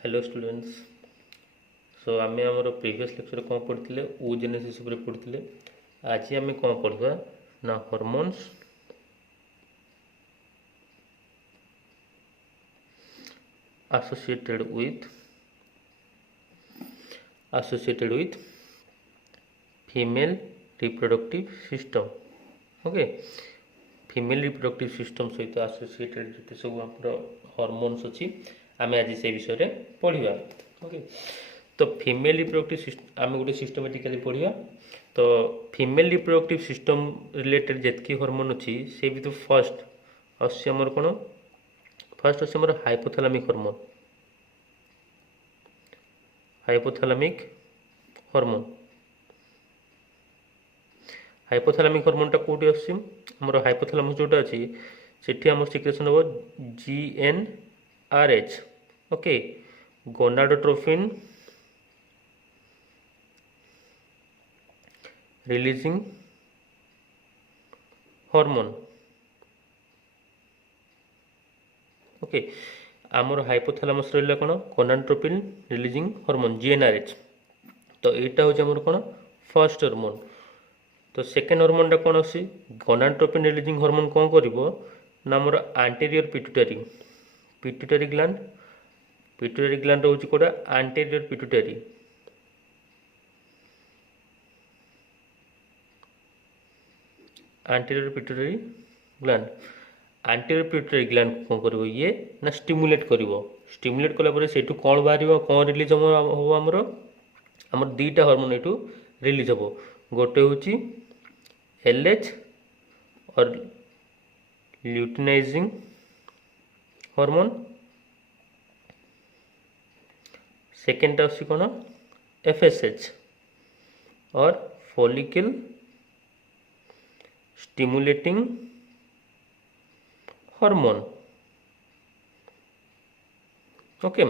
Hello students. सो आमे हमर previous lecture कौन पढ़ते oogenesis उपर पढ़ते। आज आम कौन पढ़ा ना hormones associated with female reproductive system। Okay, female reproductive system सहित एसोसिएटेड जो सब हॉर्मोन्स अच्छी आम आज से विषय पढ़ा। ओके, तो फीमेल रिप्रोडक्टिव सिस्टम आम गोटे सिस्टमेटिकली पढ़ा। तो फीमेल रिप्रोडक्टिव सिस्टम रिलेटेड जितकी हॉर्मोन अच्छी से भी तो फर्स्ट आमर कौन फर्स्ट अच्छे आमर hypothalamic hormone. Hypothalamic hormone hypothalamic हॉर्मोनटा कौटी आमर हाइपोथैलेमस जोटा अच्छी सेठी आम सिक्रेशन हम GnRH। Okay, gonadotrophin releasing hormone. Okay, आमर हाइपोथैलेमस रहा कौन गोनाडोट्रोफिन रिलीजिंग हॉर्मोन GnRH। तो यहाँ हूँ आमर कौन फर्स्ट हॉर्मोन। तो सेकेंड हॉर्मोनटा कौन अच्छी गोनाडोट्रोफिन रिलीजिंग हॉर्मोन कौन कर ना आमर एंटीरियर पिट्यूटरी ग्लैंड रोचे कौटा anterior pituitary. Anterior pituitary gland कौन कर ये ना स्टिमुलेट कला से कौन बाहर कौन रिलीज हम आमर दीटा हॉर्मोन यू रिलीज हम। गोटे हूँ LH और ल्यूटिनाइजिंग हॉर्मोन। सेकेंडटा अच्छी कौन FSH और फॉलिकल स्टिमुलेटिंग हॉर्मोन। ओके,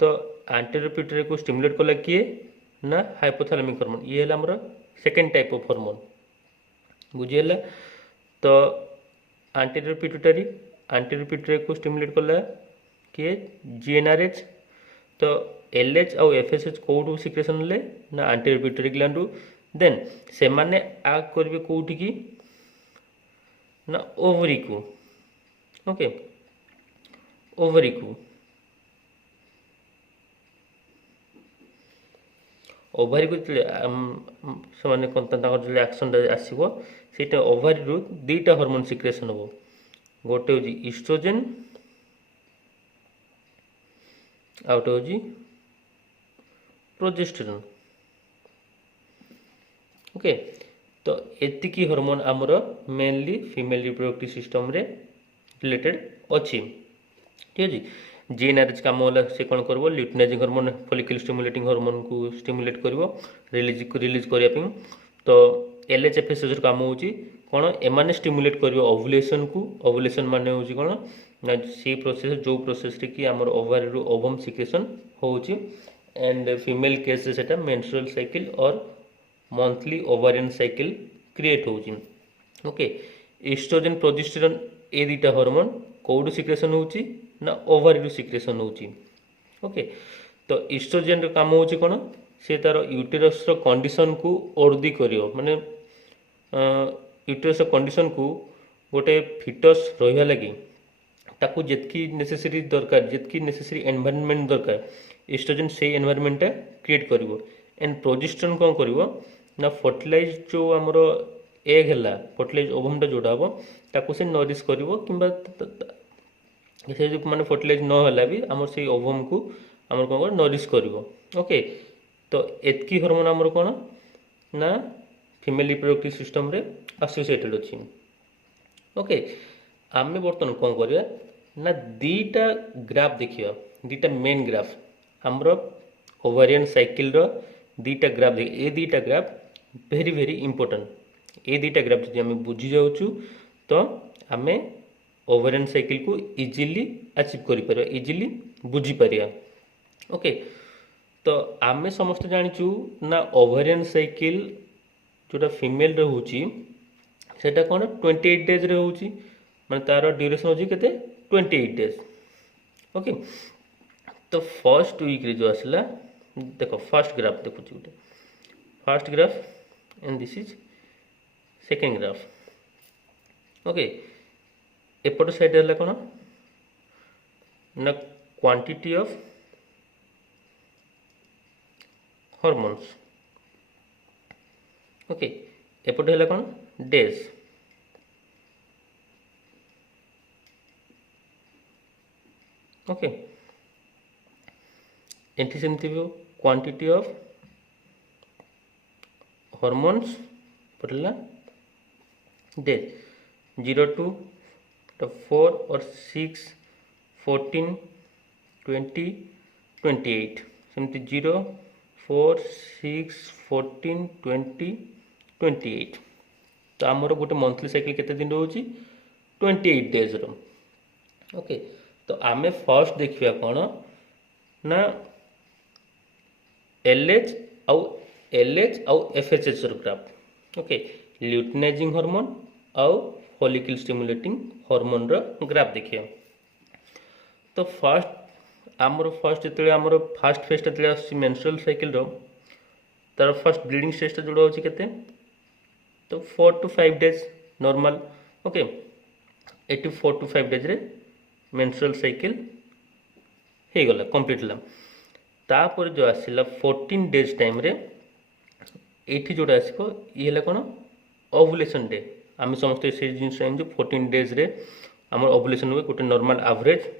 तो एंटीरियर पिट्यूटरी को स्टिमुलेट कला किए ना हाइपोथैलेमिक हॉर्मोन। ये है हमर सेकेंड टाइप ऑफ हॉर्मोन बुझीगला। तो एंटीरियर पिट्यूटरी को स्टिमुलेट कला किए GnRH। तो LH और FSH कौटू सिक्रेशन ले ना एंटीरियर पिट्यूटरी ग्लैंड। देन से माने आग करेंगे कौटी की ना ओवरी को। ओके, ओवरी को ओभारी को से एक्शन आसो से ओभारी रु दीटा हॉर्मोन सिक्रेशन हम। गोटे हूँ इस्ट्रोजेन आउट हूँ प्रोजेस्टेरोन। ओके, तो एतिकी हॉर्मोन आमर मेनली फीमेल रिप्रोडक्टिव सिस्टम रे रिलेटेड अच्छी। ठीक है, GnRH काम होला से कौन कर luteinizing hormone follicle stimulating hormone को स्टिमुलेट कर रिलीज करने। तो LH FSH काम हो कौन एमाने स्टिमुलेट कर ओवुलेशन को। ओवुलेशन माने हो कौन ना से प्रोसेस जो प्रोसेस कि आमर ओवारी रु ओवम सिक्रेशन होची। एंड फीमेल केस से मेंस्ट्रुअल साइकिल और मंथली ओवारियन साइकिल क्रिएट होची। ओके, एस्ट्रोजन प्रोजेस्टेरोन ए दीटा हॉर्मोन कौटू सिक्रेशन होची ना ओवारी सिक्रेशन होची। ओके, तो इस्ट्रोजेन काम हो कौन से तार यूटेरस कंडीशन को अर्दी कर माने यूटेरस कंडीशन को गोटे फिटस रहा लगी ताकू जितकी नेसेसरी दरकार जितकी नेसेसरी एनवायरनमेंट दरकार इस्ट्रोजेन से एनवायरनमेंट क्रिएट कर। एंड प्रोजेस्टेरोन कौन कर ना फर्टिलाइज जो आमर एग है फर्टिलाइज ओवमटा जोड़ा हम ताकू से नरिश कर कि माने फर्टिलाइज नहला भी आमर से ओवम को आमर कौन नरिश कर। ओके, तो एतकी हॉर्मोन आमर कौन ना फीमेल रिप्रोडक्टिव सिस्टम रे एसोसिएटेड अच्छी। ओके, आम बर्तमान कौन करिया ना दीटा ग्राफ देखिया दीटा मेन ग्राफ आमर ओवारियन साइकिल रो दीटा ग्राफ देख। ए दीटा ग्राफ वेरी वेरी इंपोर्टेंट। ए दीटा ग्राफ जब आम बुझी जाऊँ तो आम ओवारियन साइकिल को इजीली अचीव कर इजीली बुझी पारिया। ओके, तो आम समस्त जाचु ना ओवारियन साइकिल जोटा फीमेल रोचे सेटा कौन 28 डेज माने तार ड्यूरेशन होची केते 28 डेज। ओके, तो फर्स्ट वीक रे जो आसला देखो फर्स्ट ग्राफ देखु गोटे first graph and this is second graph okay एपट साइड है कौन ना क्वांटिटी ऑफ हॉर्मोन्स ओके एपट है कौन डेज ओके एंटी सेमती भी क्वांटिटी ऑफ हॉर्मोन्स पड़ला डेज 0 to 4 और 6 14 20 28 सेमती 0 4 6 14 20 28 तो आमर गोटे मंथली साइकिल केते दिन रोची 28 डेज रो ओके तो आमे फर्स्ट देखिया कौन ना एलएच आउ एफएचएच ग्राफ ओके ल्यूटिनाइजिंग हार्मोन आउ फॉलिकल स्टिमुलेटिंग हार्मोन रो ग्राफ देखिया तो फर्स्ट आमर फर्स्ट जो आमर फर्स्ट फेज जो मेंस्ट्रुअल साइकिल रो तार फर्स्ट ब्लीडिंग स्टेज जोड़ा होची केते तो 4 to 5 days normal okay 4 to 5 days रे मेंस्ट्रुअल साइकिल हे गला कंप्लीट हला तापर जो आसिला 14 डेज टाइम रे एठी जोड़ा आसीको ये हला कोन ओव्युलेशन डे आम समस्त से जिनस जो 14 डेज रे हमर ओव्युलेशन हुए गोटे नॉर्मल एवरेज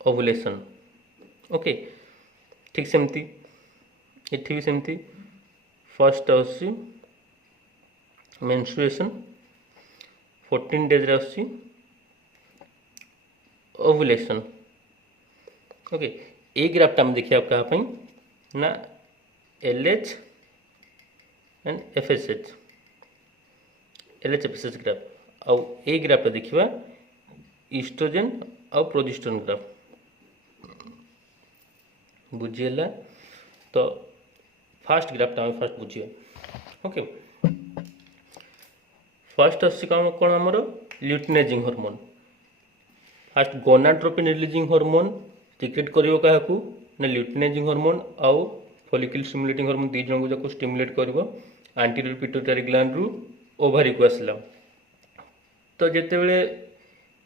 ओव्युलेशन ओके ठीक सेमती एठी भी सेमती फर्स्ट आसी मेंस्ट्रुएशन 14 डेज रे आसी ओव्युलेशन ओके ए ग्राफ हम देखिए आप कहाँ ना LH and FSH LH FSH graph आउ ए ग्राफ देखिए ईस्ट्रोजेन आउ प्रोजेस्टेरोन ग्राफ बुझीला तो फास्ट ग्राफ हम फास्ट बुझे ओके फास्ट आसी कौन आमर luteinising hormone fast gonadotrophin releasing hormone secrete करियो काहाकू ना ल्यूटिनाइजिंग हार्मोन आउ फॉलिकल स्टिमुलेटिंग हार्मोन दी जन को स्टिमुलेट करिवो एंटीरियर पिट्यूटरी ग्लैंड रु ओवारी को आसला तो जेते बेले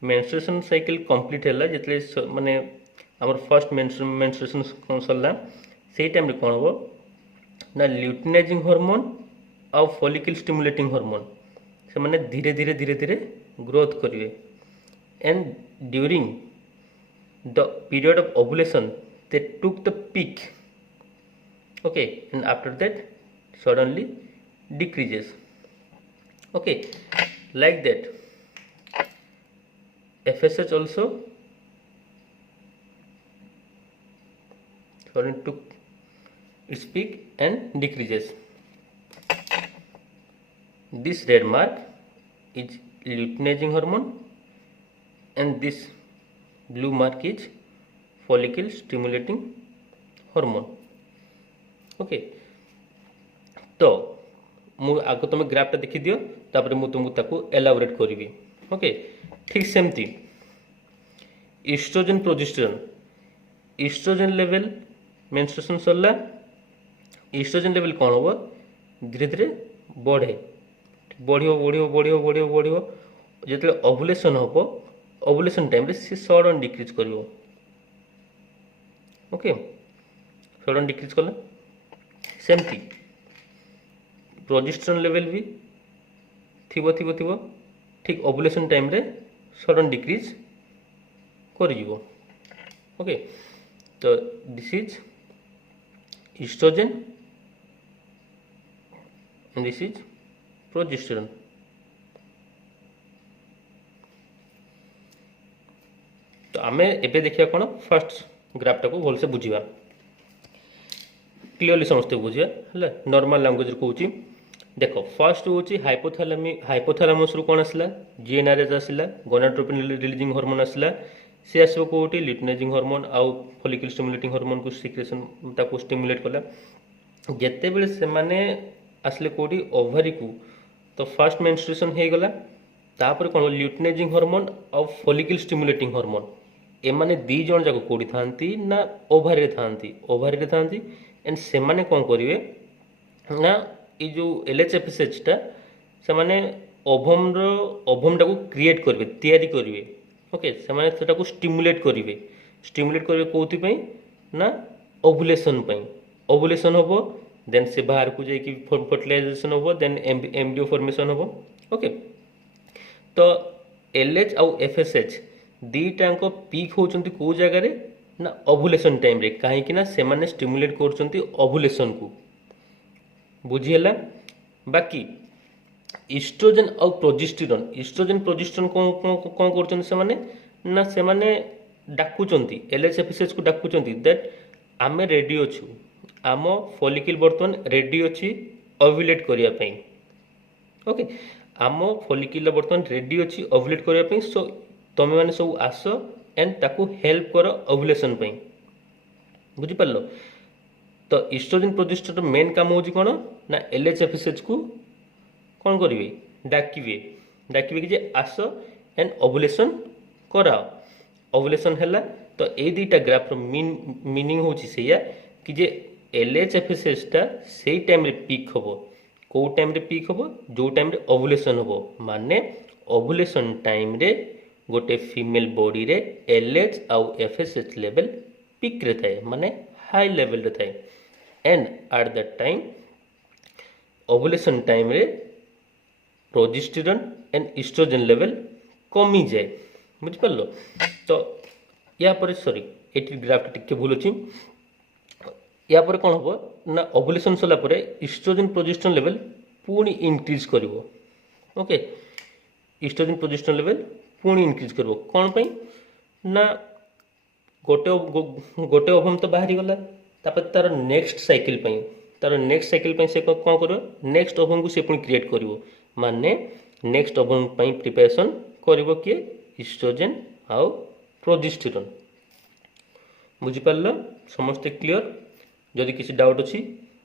मेंस्ट्रुएशन साइकिल कंप्लीट हैला जेते माने हमर फर्स्ट मेंस्ट्रुएशन सरला सेही टाइम रे कोन हो ना ल्यूटिनाइजिंग हार्मोन आउ फॉलिकल स्टिमुलेटिंग हार्मोन से माने धीरे धीरे धीरे धीरे ग्रोथ करिवे and during the period of ovulation they took the peak okay and after that suddenly decreases okay like that FSH also suddenly took its peak and decreases this red mark is luteinizing hormone and this blue mark is follicle stimulating hormone okay तो मु आगो तुम graph टा देखि दियो तापर मु तुमको ताको एलाबोरेट करिवि ओके ठीक सेमती oestrogen progesterone oestrogen level menstruation सरला ईस्ट्रोजन लेवल कौन हो धीरे धीरे बढ़े बढ़ियो बढ़ियो बढ़ियो बढ़ियो बढ़ियो जेतले ओव्युलेशन होबो ओव्युलेशन टाइम रे से सडन डिक्रीज करिवो ओके सडन डिक्रीज कला सेमती प्रोजेस्टेरोन लेवल भी थिबो थिबो थिबो ठीक ओव्युलेशन टाइम रे सडन डिक्रीज करिवो ओके तो this is oestrogen and this is progesterone तो आमे एबे देखिया कोन फर्स्ट ग्राफ टाको भल से बुझिबा क्लियरली समझते बुझिया हला नॉर्मल लैंग्वेज रे कहूची देखो फर्स्ट होची हाइपोथैलेमस रु कोन आसला जीएनआरएच आसला गोनाड्रोपिन रिलीजिंग हार्मोन आसला से आसबो कोठी ल्यूटिनाइजिंग हार्मोन आउ फॉलिकल स्टिमुलेटिंग हार्मोन को सिक्रेशन ताको स्टिमुलेट कला जेते बेले से माने आसले कोठी ओवरी को तो फर्स्ट मेंस्ट्रुएशन हे गला तापर कोन ल्यूटिनाइजिंग हार्मोन आउ फॉलिकल स्टिमुलेटिंग हार्मोन एमाने दी जन जाक कोड़ी थांती ना ओभारी रे थांती, ओभारी रे थांती एंड सेमाने कौन करिवे ना ये जो एलएचएफएसएच टा से माने ओभम टाको क्रिएट करिवे, तैयारी करिवे। ओके, से माने सेटाको स्टिमुलेट करिवे कोथि पई ना ओवुलेशन पई। ओवुलेशन होबो देन से बाहर को जाई कि फर्टिलाइजेशन होबो देन एम्ब्रियो फॉर्मेशन होबो। ओके, तो एलएच आउ एफएसएच दीटाक पीक होचंती को जगह रे ना ओवुलेशन टाइम रे, काहे कि ना से माने स्टिमुलेट करचंती ओवुलेशन को। बुझीला। बाकी इस्ट्रोजेन और प्रोजेस्टेरोन, इस्ट्रोजेन प्रोजेस्टेरोन कौन करचंती से माने ना से माने डाकुचंती एलएचएफएसएच को डाकुचंती दैट आमे रेडी अछु, आम फॉलिकल बर्तमान रेडी अछि ओव्युलेट करिया पई। ओके, आम फॉलिकल बर्तमान रेडी अछि ओव्युलेट करिया पई। सो तमे माने सब आस एंड ताकू हेल्प कर ओव्युलेशन पई। बुझी पारलो। तो इस्ट्रोजेन प्रोजेस्टेरोन मेन काम होची कोन ना एलएचएफएसएच को कौन करिवे डाकिवे कि जे आस एंड ओवुलेशन कराओ। ओवुलेशन हैला तो ए दुईटा ग्राफ मीनिंग होची सेया कि जे एलएचएफएसएच टा सेई टाइम रे पीक होबो। को टाइम रे पीक होबो जो टाइम रे ओवुलेशन होबो, माने ओवुलेशन टाइम रे गोटे फीमेल बॉडी रे एलएच आउ एफएसएच लेवल पीक रे थाए, माने हाई लेवल रे थाए। And at that time ovulation time रे प्रोजेस्टेरोन एंड इस्ट्रोजेन लेवल कमी जाए। बुझी पारलो। तो या पर सॉरी एटी ग्राफ टिके भूल अछि। या पर कोन होबो ना ओवुलेशन सला परे इस्ट्रोजेन प्रोजेस्टेरोन लेवल पुणी इंक्रीज करिवो। ओके, इस्ट्रोजेन प्रोजेस्टेरोन लेवल पुणी इंक्रीज करिवो कोन पई ना गोटे ओवम तो बाहरी गला, तापर तार नेक्स्ट साइकिल पई से कोन करिवो नेक्स्ट ओवम को से पुणी क्रिएट करिवो, माने नेक्स्ट ओवम पई प्रिपरेशन करिवो कि इस्ट्रोजेन आउ प्रोजेस्टेरोन। बुझी पारलो समस्ते क्लियर। जदि किसी डाउट अछि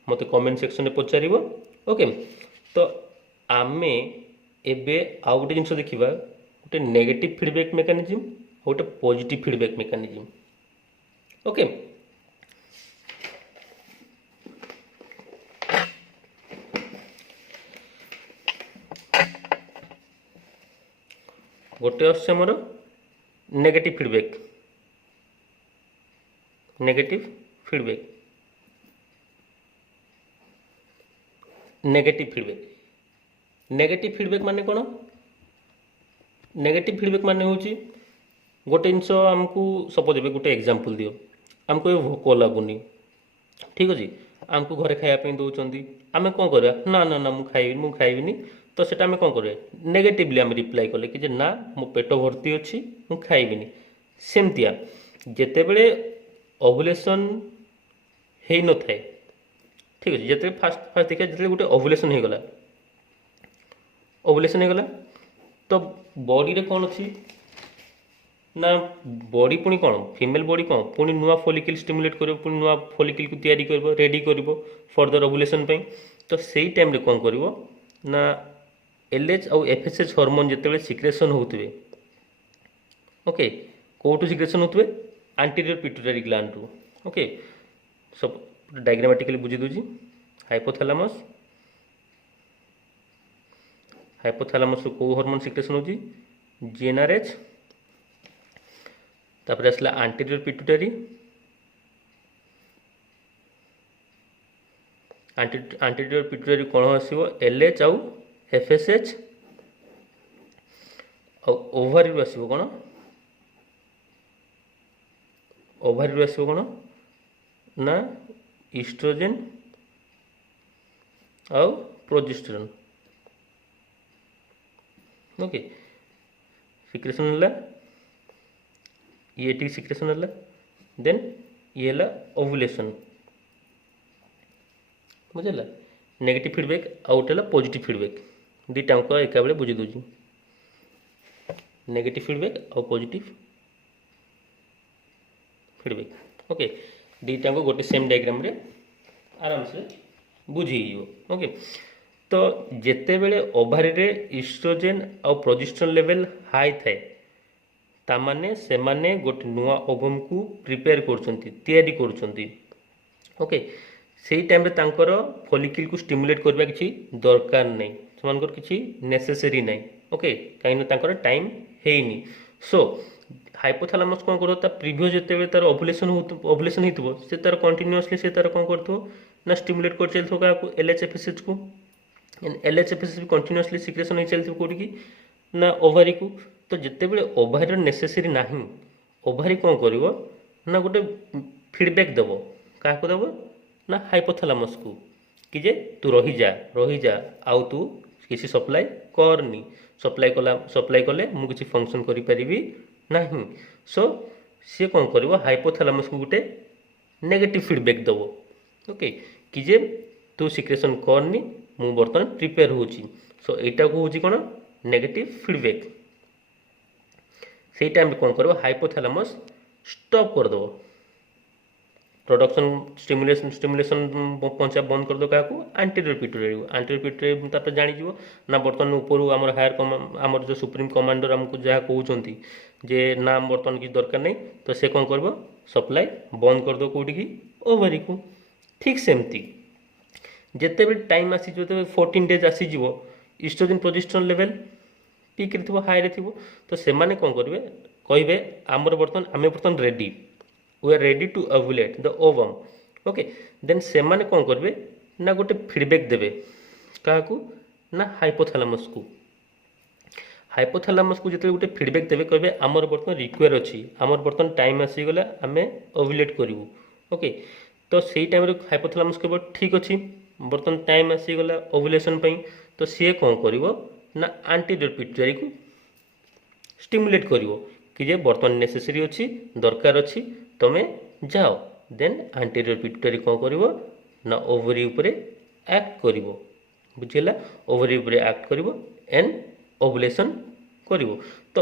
मते कमेंट सेक्शन में पचारिबो। ओके, तो आमे एबे आउ गोटे जिंस देखिबा, गोटे नेगेटिव फीडबैक मेकानिज्म गोटे पॉजिटिव फीडबैक मेकानिज्म। ओके, गोटे आछे हमर नेगेटिव फीडबैक नेगेटिव फीडबैक माने कोन? नेगेटिव फीडबैक माने होची गोटे जिनस आमको सपोज ए गोटे एग्जांपल दियो, आमको ए भोक लागुनी, ठीक अछि, आमको घरे खाया पे दउचंदी, आमे कोन करया ना ना ना मु खाइबिनी। तो सेटा आमे कोन करे नेगेटिवली आमे रिप्लाई कले कि जे ना मो पेट भर्ती अछि मु खाइबिनी। सेमतिया जेते बेले ओवुलेशन हे न थाए, ठीक अछि, जेते फास्ट देखा जेते गोटे ओवुलेशन हे गला तो बॉडी रे कोन अछि ना बॉडी पुणी कौन फीमेल बॉडी कौन पुणी नुआ फॉलिकल स्टिमुलेट करिवो, पुणी नुआ फॉलिकल को तैयारी करिवो, रेडी करिवो फर्दर ओवुलेशन पई। तो सेई टाइम रे कोन करिवो ना एलएच आउ एफएसएच हार्मोन जेतेबेले सिक्रेशन होउतबे। ओके, कोटू सिक्रेशन होउतबे एंटीरियर पिट्यूटरी ग्लैंड रु। ओके, सब डायग्रामेटिकली बुझी दूजी। हाइपोथैलेमस को हार्मोन सिक्रेशन होजी जीएनआरएच, तापर आसला एंटीरियर पिट्यूटरी, एंटीरियर पिट्यूटरी कौन आसीबो एलएच आउ एफएसएच, आउ ओभारी आसीबो कौन ना इस्ट्रोजेन आउ प्रोजेस्टेरोन। ओके, सिक्रेशन हला ये सिक्रेशन हला, देन ये हला ओवुलेशन। बुझला नेगेटिव फीडबैक आउट हला पॉजिटिव फीडबैक, दुईटा अंक एका बेले बुझी दूजी। नेगेटिव फीडबैक और पॉजिटिव फीडबैक। ओके, दुईटा अंक गोटे सेम डायग्राम रे आराम से बुझी जीवो। ओके, तो जेते बेले ओभारी रे इस्ट्रोजेन और प्रोजेस्टेरोन लेवल हाई थाए तामाने सेमाने गोटे नुआ ओवम को प्रिपेयर करछंती तैयारी करछंती ओके सेही टाइम रे तांकर फॉलिकल को स्टिमुलेट करबा किछि दरकार नै सेमानकर किछि नेसेसरी नै ओके काइन तांकर टाइम हेइनी सो हाइपोथैलेमस कोन करो ता प्रीवियस जेते तार ओवुलेशन हितबो से तार कंटीन्यूअसली से तार कोन करथो ना स्टिमुलेट कर चलथो का को एलएचएफएसएच को एलएचएफएसएच भी कंटीन्यूअसली सिक्रेशन हो चलथो कोडी की ना ओवरी को तो जिते बेले ओवरी नेसेसरी नाही ओवरी कोन करिवो ना गोटे फीडबैक देबो का को देबो ना हाइपोथैलेमस को कि जे तू रही जा आउ तू किसी सप्लाई करनी सप्लाई कले मु किसी फंक्शन करि परिबी नाही सो सी कोन करिवो हाइपोथैलेमस को गोटे नेगेटिव फीडबैक देबो ओके कि जे तू सिक्रेशन करनी मु बर्तन प्रिपेयर होची सो एटा को होची कोन नेगेटिव फीडबैक से टाइम कौन कर हाइपोथैलेमस स्टॉप कर दो प्रोडक्शन स्टिमुलेशन पहुंचा बंद कर दो क्या एंटीरियर पिट्यूटरी तापर जानी जीवो ना बर्तमान ऊपर आम हायर आमर जो सुप्रीम कमांडर आमको जहाँ कहते जे ना बर्तमान किसी दरकार नहीं तो से कौन कर सप्लाई बंद कर दो कौटी की ओवरी को ठीक सेमती जिते भी टाइम आसी 14 डेज आसीज इस्ट्रोजन प्रोजेस्टेरोन लेवल पीक रे हाई रे तो से माने कौन करेंगे कहे आमर बर्तमान आम बर्तमान ready we are ready to ovulate the ovum okay then से माने कौन करेंगे ना गोटे फीडबैक देवे क्या ना हाइपोथैलेमस को जिते गोटे फीडबैक देवे कहे आमर बर्तमान रिक्वायर अच्छी आमर बर्तमान टाइम आसीगला आम ओव्यूलेट करूँ ओके तो सही टाइम हाइपोथैलेमस कह ठीक अच्छी बर्तमान टाइम आसीगला ओव्यूलेशन तो सी कौन कर ना एंटीरियर पिट्यूटरी को स्टिमुलेट करिवो कि जे बर्तमान नेसेसरी अच्छी दरकार अच्छी तमे जाओ देन एंटीरियर पिट्यूटरी कौन करिवो ना ओवरी उपरे एक्ट करिवो बुझिला ओवरी उपरे एक्ट करिवो एंड ओवुलेशन करिवो तो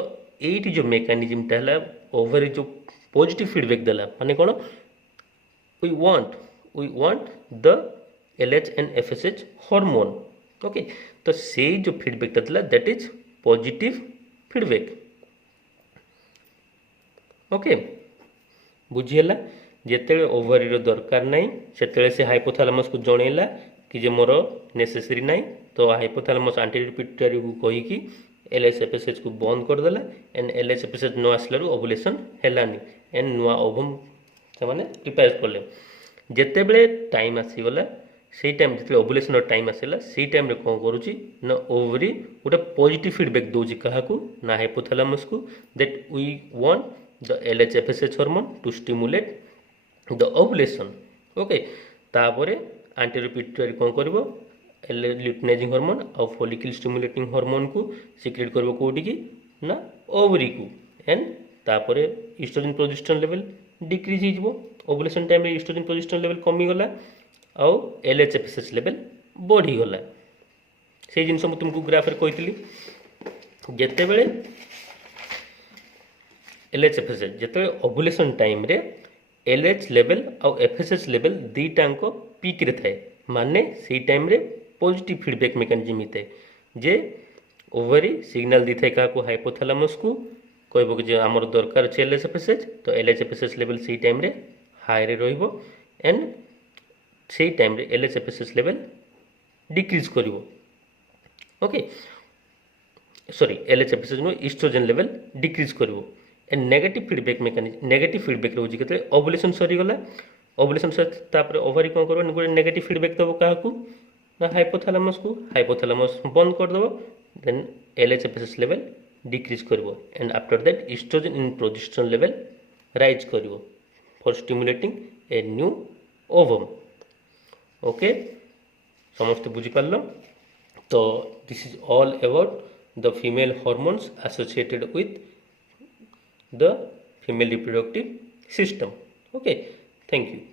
एटी जो मेकानिज्म टा ओवरी जो पॉजिटिव फीडबैक देला माने कोन we want the LH and FSH hormone okay तो से जो फीडबैक था that is positive feedback okay बुझीला जिते ओवरी दरकार नहीं से से हाइपोथैलेमस को जनइला कि जे मोर नेसेसरी नहीं तो हाइपोथैलेमस एंटीरियर पिट्यूटरी को कहीकि एलएचएफएसएच को बंद करदेला एंड एलएचएफएसएच न आसलू ओवुलेशन हेलानी एंड नुआ ओवम से माने प्रिपेयर कले जिते बेले टाइम आसीगला से टाइम जो ओवुलेशन टाइम आसला से टाइम रे कौन करुच्ची ना ओवरी गोटे पॉजिटिव फीडबैक दूसरी क्या ना हाइपोथैलेमस को that we want the LH FSH hormone to stimulate the ovulation okay तापर एंटीरियर पिट्यूटरी कौन करिवो ल्यूटिनाइजिंग हार्मोन और फॉलिकल स्टिमुलेटिंग हार्मोन को सिक्रेट करिवो कोठी की ना ओवरी को एंड तापर इस्ट्रोजन प्रोजेस्टेरोन लेवल डिक्रीज हो ओवुलेशन टाइम रे इस्ट्रोजन प्रोजेस्टेरोन लेवल कमी गला आउ एलएचएफएसएच लेवल बढ़ी गला से जिनस मु तुमको ग्राफ रे कहितली जेते बेले एलएचएफएसएच जेते ओवुलेशन टाइम रे एलएच लेवल आउ एफएसएच लेवल दीटांको पीक रे थाए माने से टाइम रे पॉजिटिव फीडबैक मेकानिज्म हिते जे ओवरी सिग्नल दी थाए का हाइपोथैलेमस को कहबो कि जे हमर दरकार छै एलएचएफएसएच तो एलएचएफएसएच लेवल से टाइम रे हाई रे रहइबो एंड से टाइम रे एलएचएफएसएच लेवल डिक्रीज करिवो okay sorry LH FSH no oestrogen level decrease करिवो and negative feedback mechanism negative feedback रोजी केते ओवुलेशन सरी गला ओवुलेशन सर तापर ओवरी कोन करबो गोटे नेगेटिव फीडबैक दबो काहाकू ना हाइपोथैलेमस को हाइपोथैलेमस बंद कर दबो देन एलएचएफएसएच लेवल डिक्रीज करिवो and after that oestrogen in progesterone level rise करिवो for stimulating a new ovum okay समस्त बुझी पारलो तो this is all about the female hormones associated with the female reproductive system okay thank you